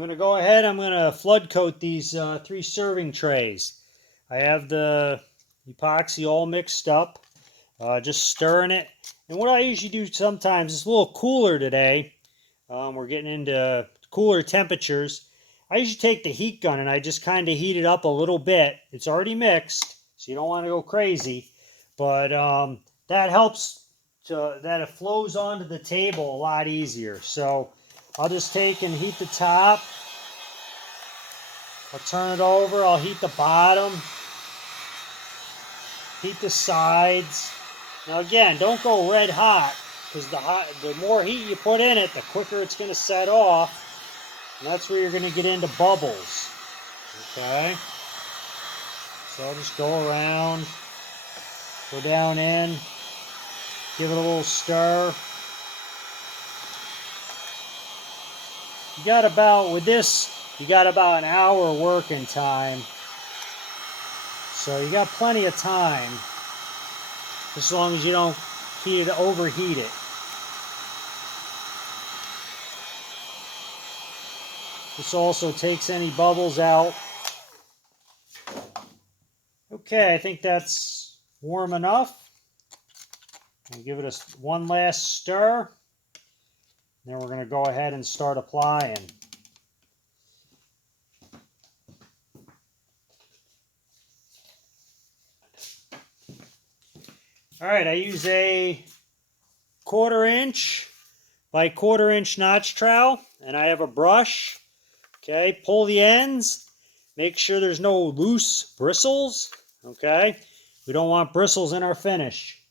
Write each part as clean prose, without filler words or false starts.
I'm going to go ahead, I'm going to flood coat these 3 serving trays. I have the epoxy all mixed up, just stirring it. And what I usually do sometimes, it's a little cooler today. We're getting into cooler temperatures. I usually take the heat gun and I just kind of heat it up a little bit. It's already mixed, so you don't want to go crazy. But that helps that it flows onto the table a lot easier. So I'll just take and heat the top. I'll turn it over. I'll heat the bottom. Heat the sides. Now again, don't go red hot, because the more heat you put in it, the quicker it's going to set off. And that's where you're going to get into bubbles. Okay? So I'll just go around, go down in, give it a little stir. You got about, with this, you got about an hour working time. So you got plenty of time, as long as you don't overheat it. This also takes any bubbles out. Okay, I think that's warm enough. I'll give it one last stir. Then we're going to go ahead and start applying. All right, I use a 1/4 inch by 1/4 inch notch trowel, and I have a brush. Okay, pull the ends. Make sure there's no loose bristles. Okay, we don't want bristles in our finish.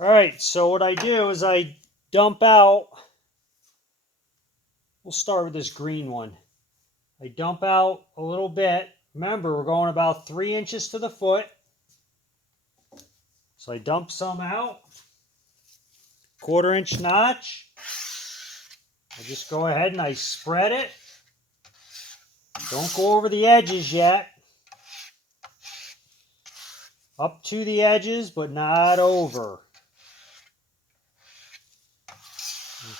All right, so what I do is I dump out. We'll start with this green one. I dump out a little bit. Remember, we're going about 3 inches to the foot. So I dump some out. 1/4 inch notch. I just go ahead and I spread it. Don't go over the edges yet. Up to the edges, but not over.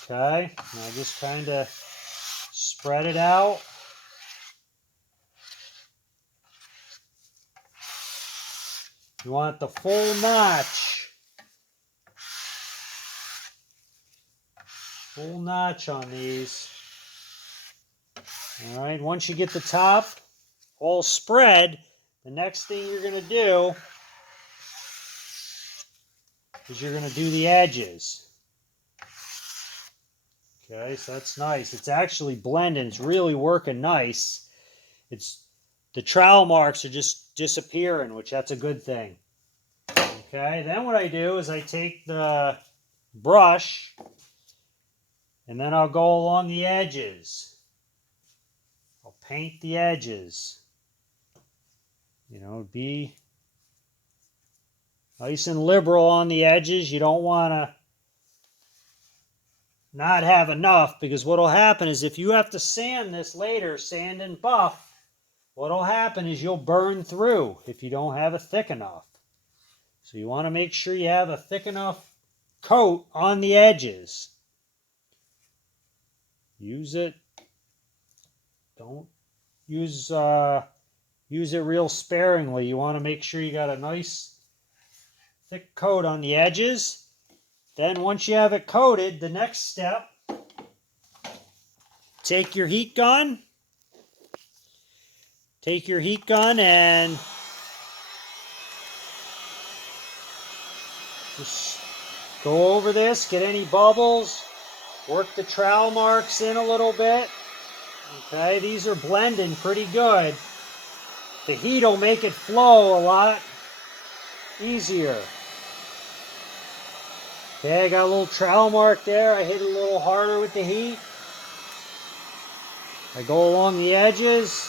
Okay, now just kind of spread it out. You want the full notch. Full notch on these. All right, once you get the top all spread, the next thing you're going to do is you're going to do the edges. Okay, so that's nice. It's actually blending. It's really working nice. The trowel marks are just disappearing, which that's a good thing. Okay, then what I do is I take the brush and then I'll go along the edges. I'll paint the edges. You know, be nice and liberal on the edges. You don't want to not have enough, because what will happen is if you have to sand this later, sand and buff, what will happen is you'll burn through if you don't have it thick enough. So you want to make sure you have a thick enough coat on the edges. Use it. Don't use it real sparingly. You want to make sure you got a nice thick coat on the edges. Then once you have it coated, the next step, take your heat gun. Take your heat gun and just go over this, get any bubbles, work the trowel marks in a little bit. Okay, these are blending pretty good. The heat will make it flow a lot easier. Okay, I got a little trowel mark there. I hit it a little harder with the heat. I go along the edges.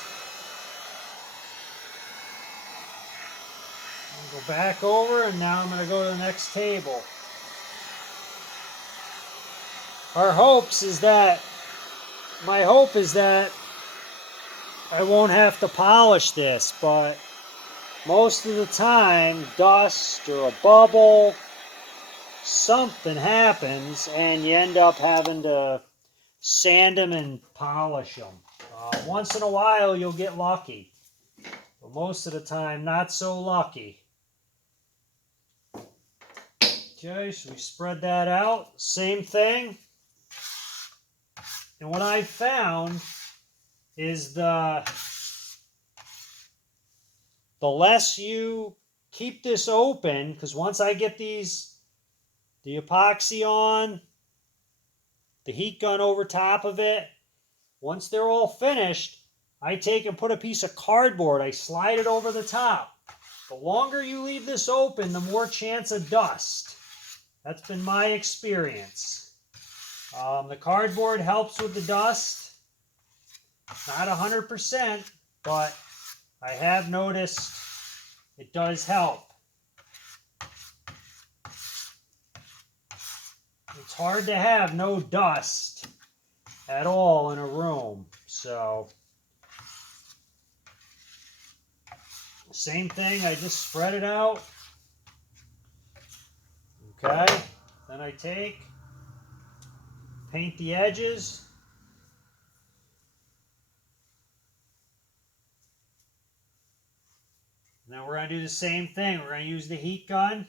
Go back over, and now I'm going to go to the next table. My hope is that I won't have to polish this, but most of the time, dust or a bubble, something happens, and you end up having to sand them and polish them. Once in a while you'll get lucky, but most of the time not so lucky. Okay, so we spread that out. Same thing. And what I found is the less you keep this open, because once I get the epoxy on, the heat gun over top of it, once they're all finished, I take and put a piece of cardboard, I slide it over the top. The longer you leave this open, the more chance of dust. That's been my experience. The cardboard helps with the dust. Not 100%, but I have noticed it does help. It's hard to have no dust at all in a room. So, same thing, I just spread it out. Okay, then I paint the edges. Now we're going to do the same thing. We're going to use the heat gun.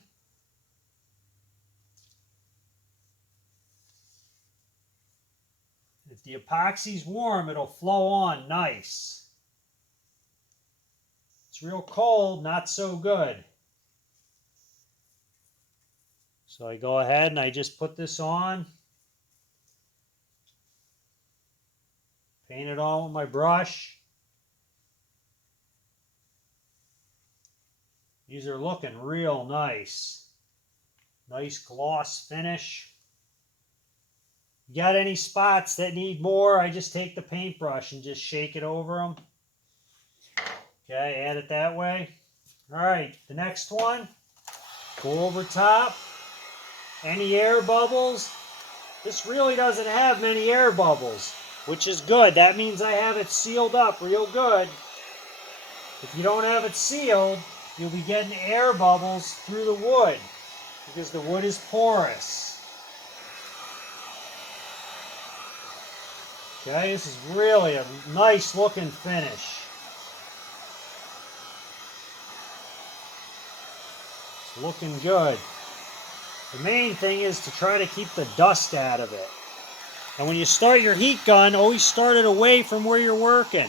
If the epoxy's warm, it'll flow on nice. It's real cold, not so good. So I go ahead and I just put this on. Paint it on with my brush. These are looking real nice. Nice gloss finish. You got any spots that need more, I just take the paintbrush and just shake it over them. Okay, add it that way. Alright, the next one. Go over top. Any air bubbles? This really doesn't have many air bubbles, which is good. That means I have it sealed up real good. If you don't have it sealed, you'll be getting air bubbles through the wood because the wood is porous. Okay, this is really a nice looking finish. It's looking good. The main thing is to try to keep the dust out of it. And when you start your heat gun, always start it away from where you're working.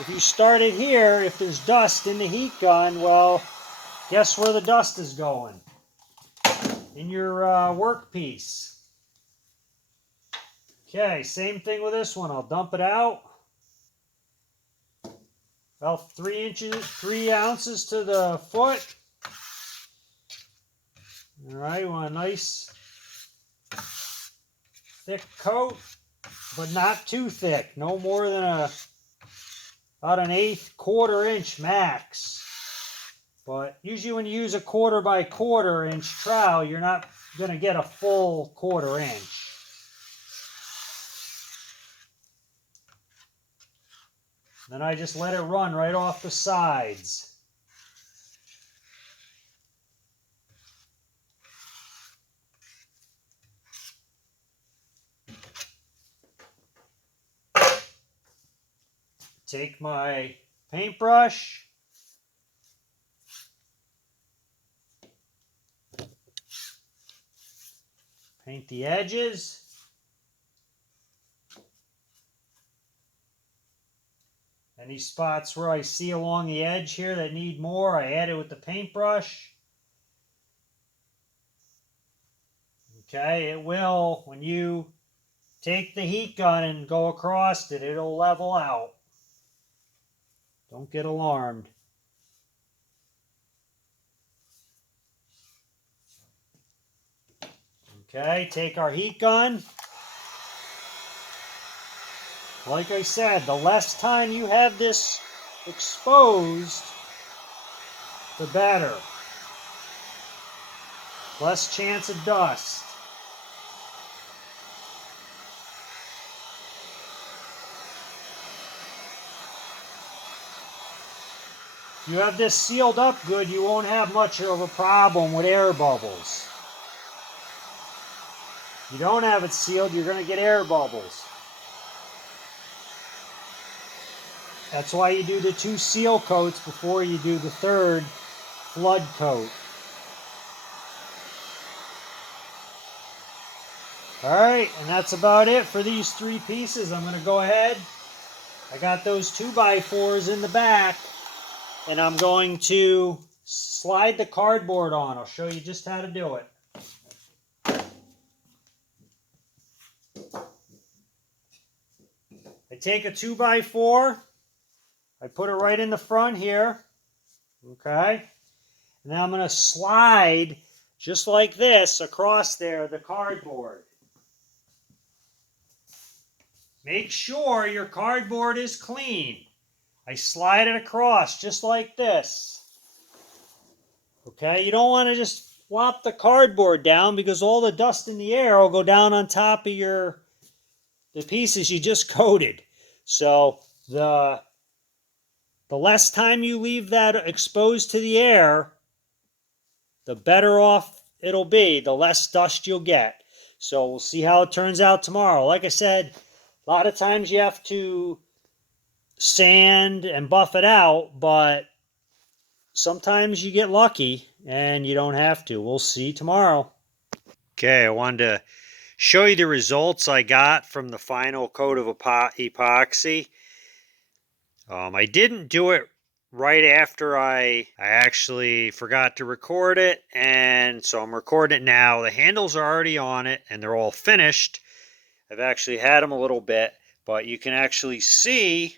If you start it here, if there's dust in the heat gun, well, guess where the dust is going? In your workpiece. Okay, same thing with this one. I'll dump it out. About 3 ounces to the foot. All right, we want a nice thick coat, but not too thick. No more than about an 1/8, 1/4 inch max. But usually when you use a 1/4 by 1/4 inch trowel, you're not going to get a full 1/4 inch. Then I just let it run right off the sides. Take my paintbrush. Paint the edges. Any spots where I see along the edge here that need more, I add it with the paintbrush. Okay, it will, when you take the heat gun and go across it, it'll level out. Don't get alarmed. Okay, take our heat gun. Like I said, the less time you have this exposed, the better. Less chance of dust. If you have this sealed up good, you won't have much of a problem with air bubbles. you don't have it sealed, you're going to get air bubbles. That's why you do the 2 seal coats before you do the 3rd flood coat. Alright, and that's about it for these 3 pieces. I'm going to go ahead. I got those 2x4s in the back, and I'm going to slide the cardboard on. I'll show you just how to do it. I take a 2x4, I put it right in the front here, okay? And then I'm going to slide, just like this, across there, the cardboard. Make sure your cardboard is clean. I slide it across, just like this. Okay, you don't want to just flop the cardboard down because all the dust in the air will go down on top of the pieces you just coated. So the less time you leave that exposed to the air, the better off it'll be, the less dust you'll get. So we'll see how it turns out tomorrow. Like I said, a lot of times you have to sand and buff it out, but sometimes you get lucky and you don't have to. We'll see tomorrow. Okay, I wanted to show you the results I got from the final coat of epoxy. I didn't do it right after I actually forgot to record it, and so I'm recording it now. The handles are already on it and they're all finished. I've actually had them a little bit, but you can actually see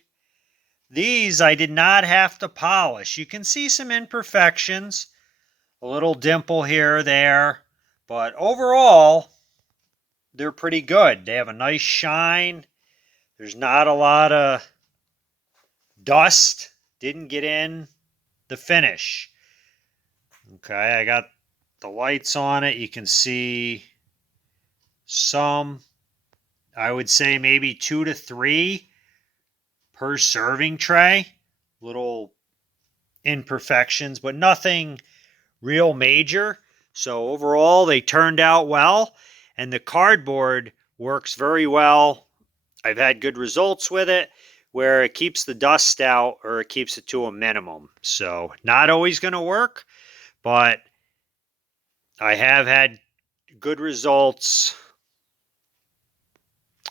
these I did not have to polish. You can see some imperfections, a little dimple here or there, but overall they're pretty good. They have a nice shine. There's not a lot of dust. Didn't get in the finish. Okay, I got the lights on it. You can see some, I would say maybe 2 to 3 per serving tray. Little imperfections, but nothing real major. So overall, they turned out well, and the cardboard works very well. I've had good results with it where it keeps the dust out or it keeps it to a minimum. So not always going to work, but I have had good results.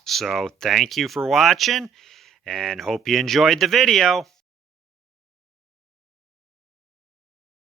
So thank you for watching and hope you enjoyed the video.